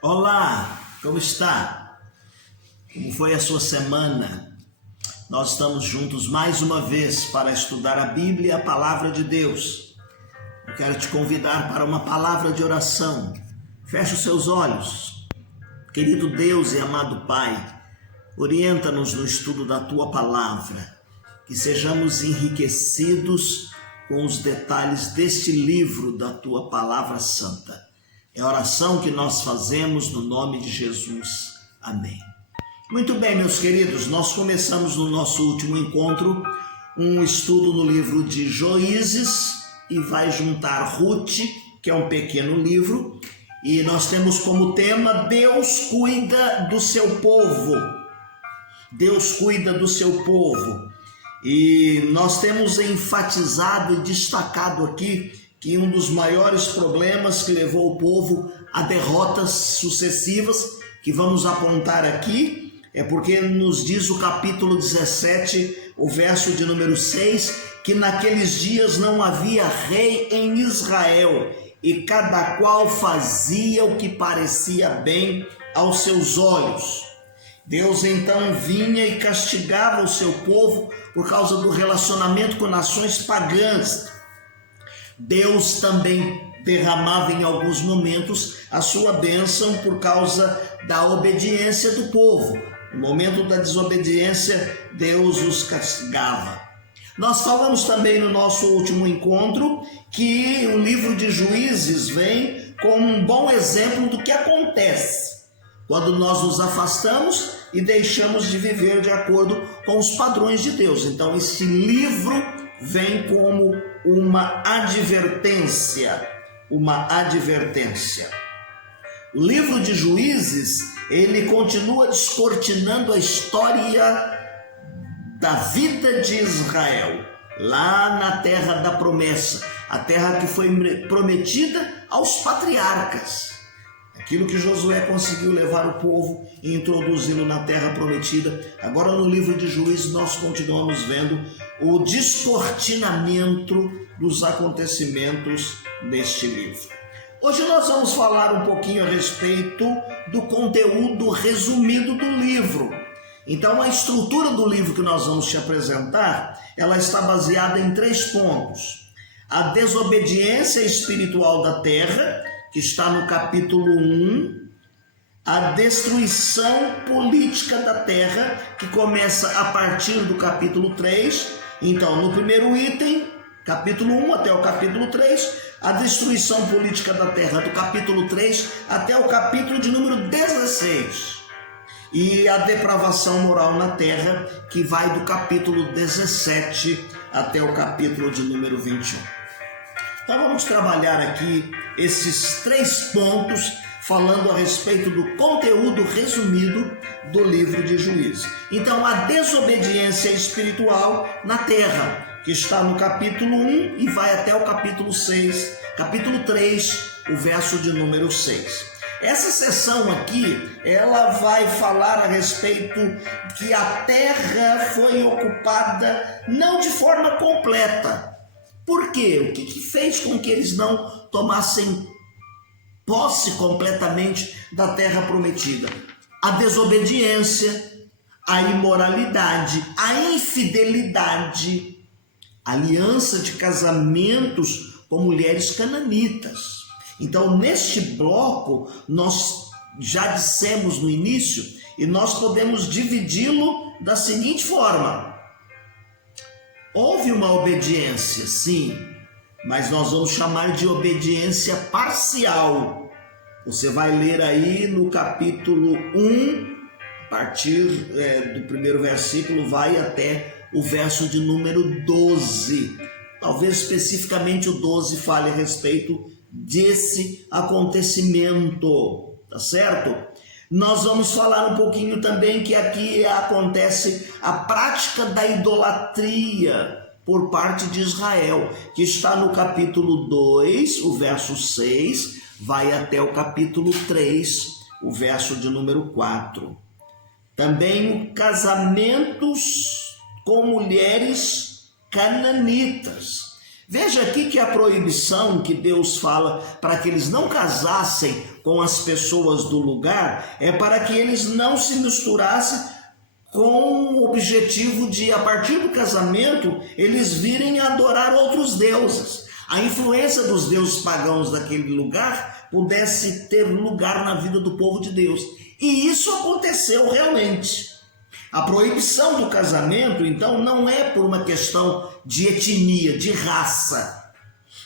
Olá, como está? Como foi a sua semana? Nós estamos juntos mais uma vez para estudar a Bíblia e a Palavra de Deus. Eu quero te convidar para uma palavra de oração. Feche os seus olhos. Querido Deus e amado Pai, orienta-nos no estudo da Tua Palavra, que sejamos enriquecidos com os detalhes deste livro da Tua Palavra Santa. É a oração que nós fazemos no nome de Jesus. Amém. Muito bem, meus queridos, nós começamos no nosso último encontro um estudo no livro de Juízes e vai juntar Ruth, que é um pequeno livro, e nós temos como tema Deus cuida do seu povo. Deus cuida do seu povo. E nós temos enfatizado e destacado aqui que um dos maiores problemas que levou o povo a derrotas sucessivas, que vamos apontar aqui, é porque nos diz o capítulo 17, o verso de número 6, que naqueles dias não havia rei em Israel, e cada qual fazia o que parecia bem aos seus olhos. Deus então vinha e castigava o seu povo por causa do relacionamento com nações pagãs. Deus também derramava em alguns momentos a sua bênção por causa da obediência do povo. No momento da desobediência, Deus os castigava. Nós falamos também no nosso último encontro que o livro de Juízes vem como um bom exemplo do que acontece quando nós nos afastamos e deixamos de viver de acordo com os padrões de Deus. Então, esse livro vem como uma advertência. O livro de Juízes, ele continua descortinando a história da vida de Israel, lá na terra da promessa, a terra que foi prometida aos patriarcas. Aquilo que Josué conseguiu levar o povo e introduzi-lo na terra prometida. Agora no livro de Juízes nós continuamos vendo o descortinamento dos acontecimentos deste livro. Hoje nós vamos falar um pouquinho a respeito do conteúdo resumido do livro. Então a estrutura do livro que nós vamos te apresentar, ela está baseada em 3 pontos. A desobediência espiritual da terra, que está no capítulo 1, a destruição política da terra, que começa a partir do capítulo 3. Então, no primeiro item, capítulo 1 até o capítulo 3, a destruição política da terra, do capítulo 3 até o capítulo de número 16. E a depravação moral na terra, que vai do capítulo 17 até o capítulo de número 21. Então vamos trabalhar aqui esses 3 pontos, falando a respeito do conteúdo resumido do livro de Juízes. Então, a desobediência espiritual na terra, que está no capítulo 1 e vai até o capítulo 6, capítulo 3, o verso de número 6. Essa sessão aqui, ela vai falar a respeito que a terra foi ocupada não de forma completa. Por quê? O que fez com que eles não tomassem posse completamente da terra prometida? A desobediência, a imoralidade, a infidelidade, a aliança de casamentos com mulheres cananitas. Então, neste bloco, nós já dissemos no início, e nós podemos dividi-lo da seguinte forma. Houve uma obediência, sim, mas nós vamos chamar de obediência parcial. Você vai ler aí no capítulo 1, a partir do primeiro versículo, vai até o verso de número 12. Talvez especificamente o 12 fale a respeito desse acontecimento, tá certo? Nós vamos falar um pouquinho também que aqui acontece a prática da idolatria por parte de Israel, que está no capítulo 2, o verso 6, vai até o capítulo 3, o verso de número 4. Também casamentos com mulheres cananitas. Veja aqui que a proibição que Deus fala para que eles não casassem com as pessoas do lugar é para que eles não se misturassem com o objetivo de, a partir do casamento, eles virem adorar outros deuses. A influência dos deuses pagãos daquele lugar pudesse ter lugar na vida do povo de Deus. E isso aconteceu realmente. A proibição do casamento, então, não é por uma questão de etnia, de raça,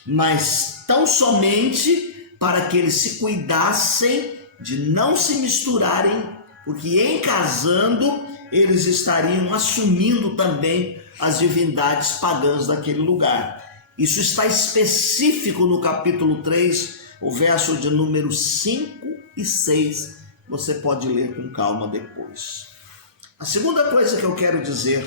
mas tão somente para que eles se cuidassem de não se misturarem, porque em casando eles estariam assumindo também as divindades pagãs daquele lugar. Isso está específico no capítulo 3, o verso de número 5 e 6. Você pode ler com calma depois. A segunda coisa que eu quero dizer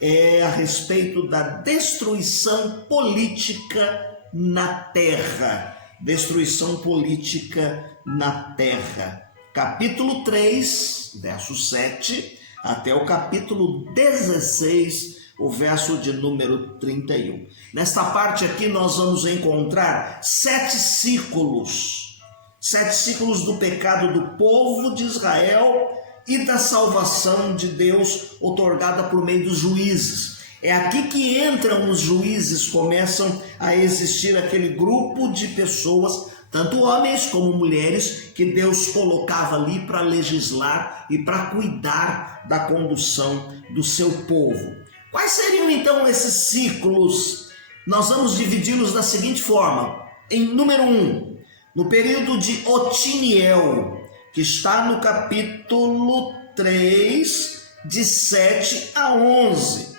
é a respeito da destruição política na terra. Destruição política na terra. Capítulo 3, verso 7, até o capítulo 16, o verso de número 31. Nesta parte aqui nós vamos encontrar 7 ciclos. 7 ciclos do pecado do povo de Israel e da salvação de Deus otorgada por meio dos juízes. É aqui que entram os juízes, começam a existir aquele grupo de pessoas, tanto homens como mulheres, que Deus colocava ali para legislar e para cuidar da condução do seu povo. Quais seriam então esses ciclos? Nós vamos dividi-los da seguinte forma. Em número 1, no período de Otiniel, que está no capítulo 3, de 7 a 11.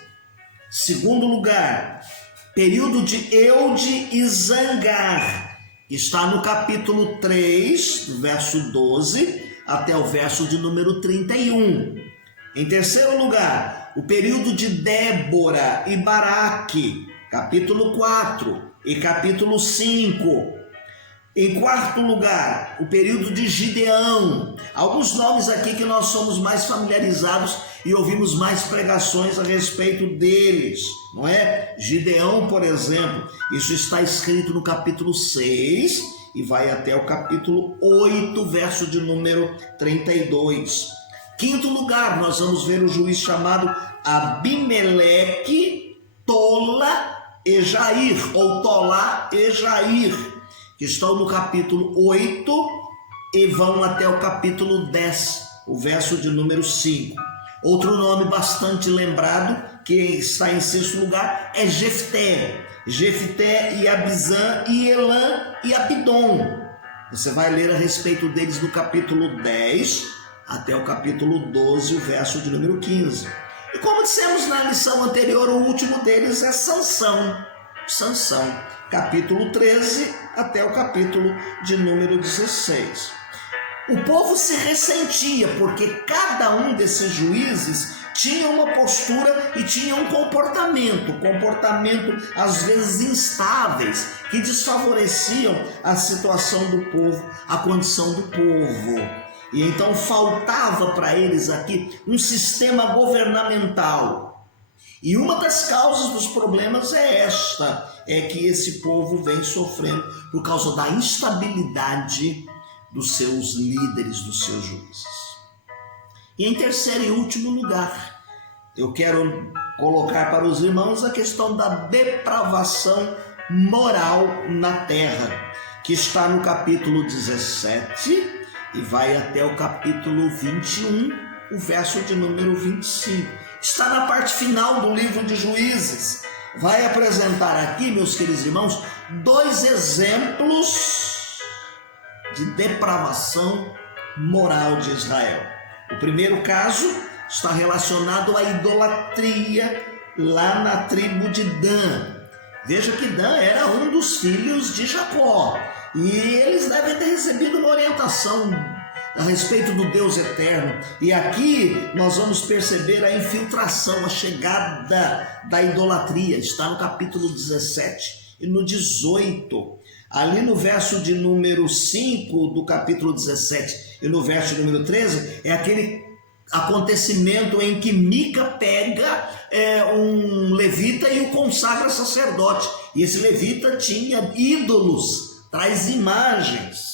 Segundo lugar, período de Eude e Zangar, que está no capítulo 3, verso 12, até o verso de número 31. Em terceiro lugar, o período de Débora e Baraque, capítulo 4 e capítulo 5. Em quarto lugar, o período de Gideão. Alguns nomes aqui que nós somos mais familiarizados e ouvimos mais pregações a respeito deles, não é? Gideão, por exemplo, isso está escrito no capítulo 6 e vai até o capítulo 8, verso de número 32. Quinto lugar, nós vamos ver o juiz chamado Abimeleque, Tola e Jair, ou Tolá e Jair, que estão no capítulo 8 e vão até o capítulo 10, o verso de número 5. Outro nome bastante lembrado, que está em sexto lugar, é Jefté. Jefté e Abizã e Elã e Abidom. Você vai ler a respeito deles no capítulo 10 até o capítulo 12, o verso de número 15. E como dissemos na lição anterior, o último deles é Sansão. Sansão, capítulo 13 até o capítulo de número 16. O povo se ressentia porque cada um desses juízes tinha uma postura e tinha um comportamento às vezes instáveis, que desfavoreciam a situação do povo, a condição do povo. E então faltava para eles aqui um sistema governamental. E uma das causas dos problemas é esta, é que esse povo vem sofrendo por causa da instabilidade dos seus líderes, dos seus juízes. E em terceiro e último lugar, eu quero colocar para os irmãos a questão da depravação moral na terra, que está no capítulo 17 e vai até o capítulo 21, o verso de número 25. Está na parte final do livro de Juízes. Vai apresentar aqui, meus queridos irmãos, 2 exemplos de depravação moral de Israel. O primeiro caso está relacionado à idolatria lá na tribo de Dan. Veja que Dan era um dos filhos de Jacó e eles devem ter recebido uma orientação a respeito do Deus eterno. E aqui nós vamos perceber a infiltração, a chegada da idolatria. Está no capítulo 17 e no 18. Ali no verso de número 5 do capítulo 17 e no verso de número 13, é aquele acontecimento em que Mica pega um levita e o consagra sacerdote. E esse levita tinha ídolos, traz imagens.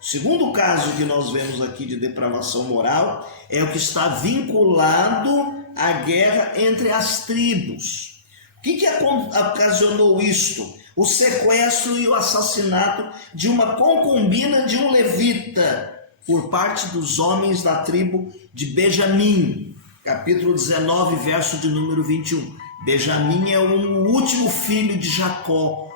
O segundo caso que nós vemos aqui de depravação moral é o que está vinculado à guerra entre as tribos. O que ocasionou isto? O sequestro e o assassinato de uma concubina de um levita por parte dos homens da tribo de Benjamim. Capítulo 19, verso de número 21. Benjamim é o último filho de Jacó,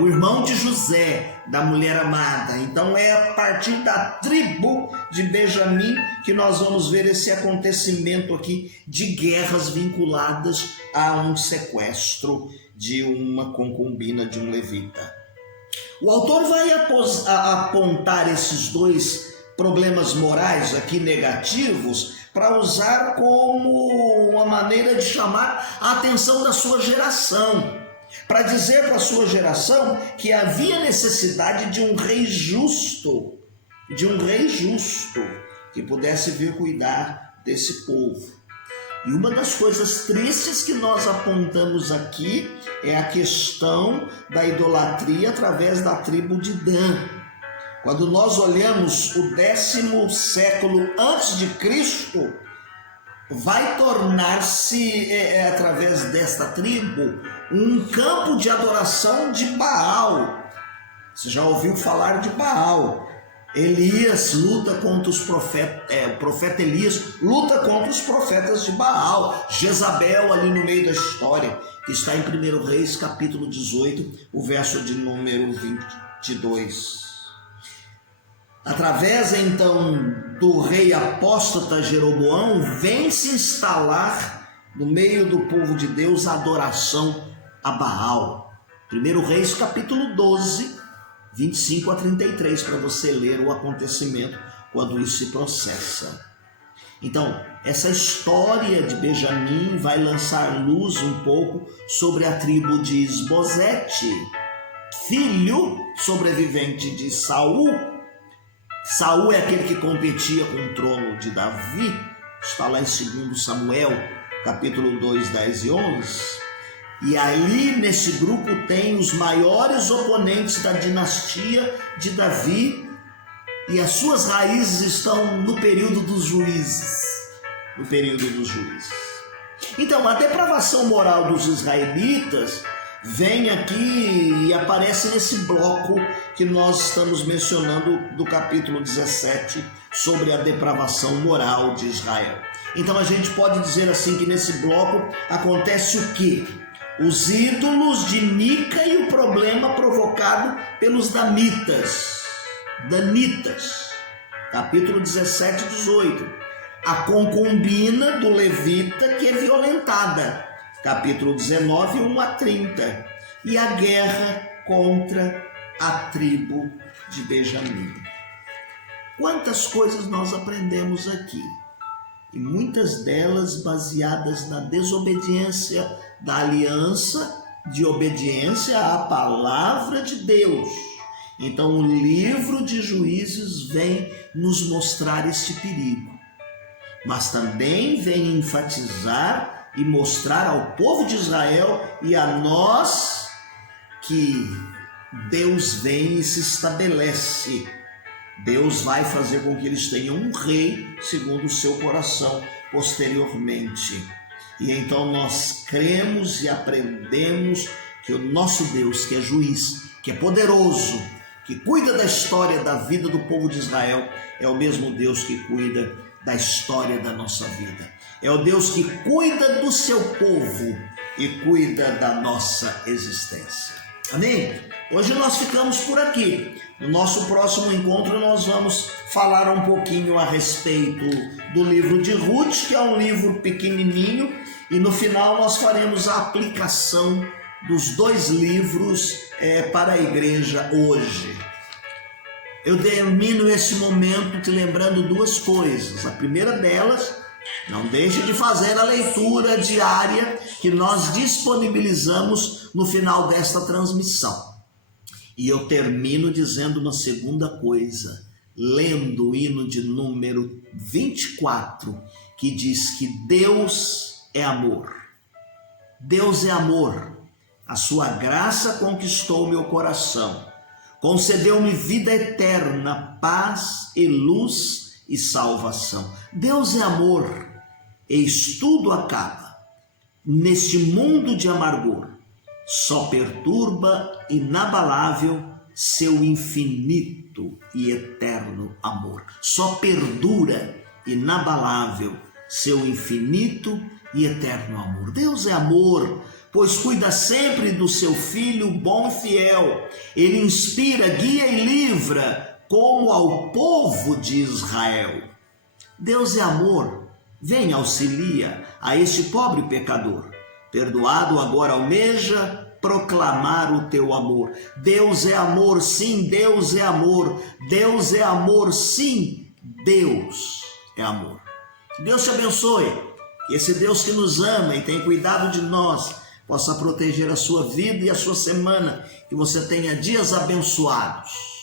o irmão de José, da mulher amada. Então é a partir da tribo de Benjamim que nós vamos ver esse acontecimento aqui de guerras vinculadas a um sequestro de uma concubina de um levita. O autor vai apontar esses dois problemas morais aqui negativos para usar como uma maneira de chamar a atenção da sua geração, para dizer para a sua geração que havia necessidade de um rei justo, que pudesse vir cuidar desse povo. E uma das coisas tristes que nós apontamos aqui é a questão da idolatria através da tribo de Dan. Quando nós olhamos o 10º século antes de Cristo, vai tornar-se, através desta tribo, um campo de adoração de Baal. Você já ouviu falar de Baal? Elias luta contra os profetas, o profeta Elias luta contra os profetas de Baal. Jezabel ali no meio da história, que está em 1 Reis, capítulo 18, o verso de número 22. Através então do rei apóstata Jeroboão, vem se instalar no meio do povo de Deus a adoração a Baal. 1 Reis capítulo 12, 25 a 33, para você ler o acontecimento quando isso se processa. Então, essa história de Benjamim vai lançar luz um pouco sobre a tribo de Isbosete, filho sobrevivente de Saul. Saul é aquele que competia com o trono de Davi, está lá em 2 Samuel, capítulo 2, 10 e 11. E ali nesse grupo tem os maiores oponentes da dinastia de Davi, e as suas raízes estão no período dos juízes. Então, a depravação moral dos israelitas vem aqui e aparece nesse bloco que nós estamos mencionando do capítulo 17 sobre a depravação moral de Israel. Então a gente pode dizer assim que nesse bloco acontece o quê? Os ídolos de Mica e o problema provocado pelos danitas, capítulo 17 e 18. A concubina do levita que é violentada, capítulo 19, 1 a 30. E a guerra contra a tribo de Benjamim. Quantas coisas nós aprendemos aqui, e muitas delas baseadas na desobediência da aliança, de obediência à palavra de Deus. Então o livro de Juízes vem nos mostrar este perigo, mas também vem enfatizar e mostrar ao povo de Israel e a nós que Deus vem e se estabelece. Deus vai fazer com que eles tenham um rei segundo o seu coração posteriormente. E então nós cremos e aprendemos que o nosso Deus, que é juiz, que é poderoso, que cuida da história da vida do povo de Israel, é o mesmo Deus que cuida da história da nossa vida. É o Deus que cuida do seu povo e cuida da nossa existência. Amém? Hoje nós ficamos por aqui. No nosso próximo encontro nós vamos falar um pouquinho a respeito do livro de Ruth, que é um livro pequenininho, e no final nós faremos a aplicação dos dois livros para a igreja hoje. Eu termino esse momento te lembrando duas coisas. A primeira delas, não deixe de fazer a leitura diária que nós disponibilizamos no final desta transmissão. E eu termino dizendo uma segunda coisa: lendo o hino de número 24, que diz que Deus é amor. Deus é amor. A sua graça conquistou meu coração. Concedeu-me vida eterna, paz e luz e salvação. Deus é amor. Eis tudo acaba. Neste mundo de amargor, só perturba inabalável seu infinito e eterno amor. Só perdura inabalável seu infinito e eterno amor. Deus é amor, pois cuida sempre do seu filho bom e fiel. Ele inspira, guia e livra, como ao povo de Israel. Deus é amor, vem auxilia a este pobre pecador. Perdoado agora almeja proclamar o teu amor. Deus é amor, sim, Deus é amor. Deus é amor, sim, Deus é amor. Deus te abençoe. Que esse Deus que nos ama e tem cuidado de nós possa proteger a sua vida e a sua semana. Que você tenha dias abençoados.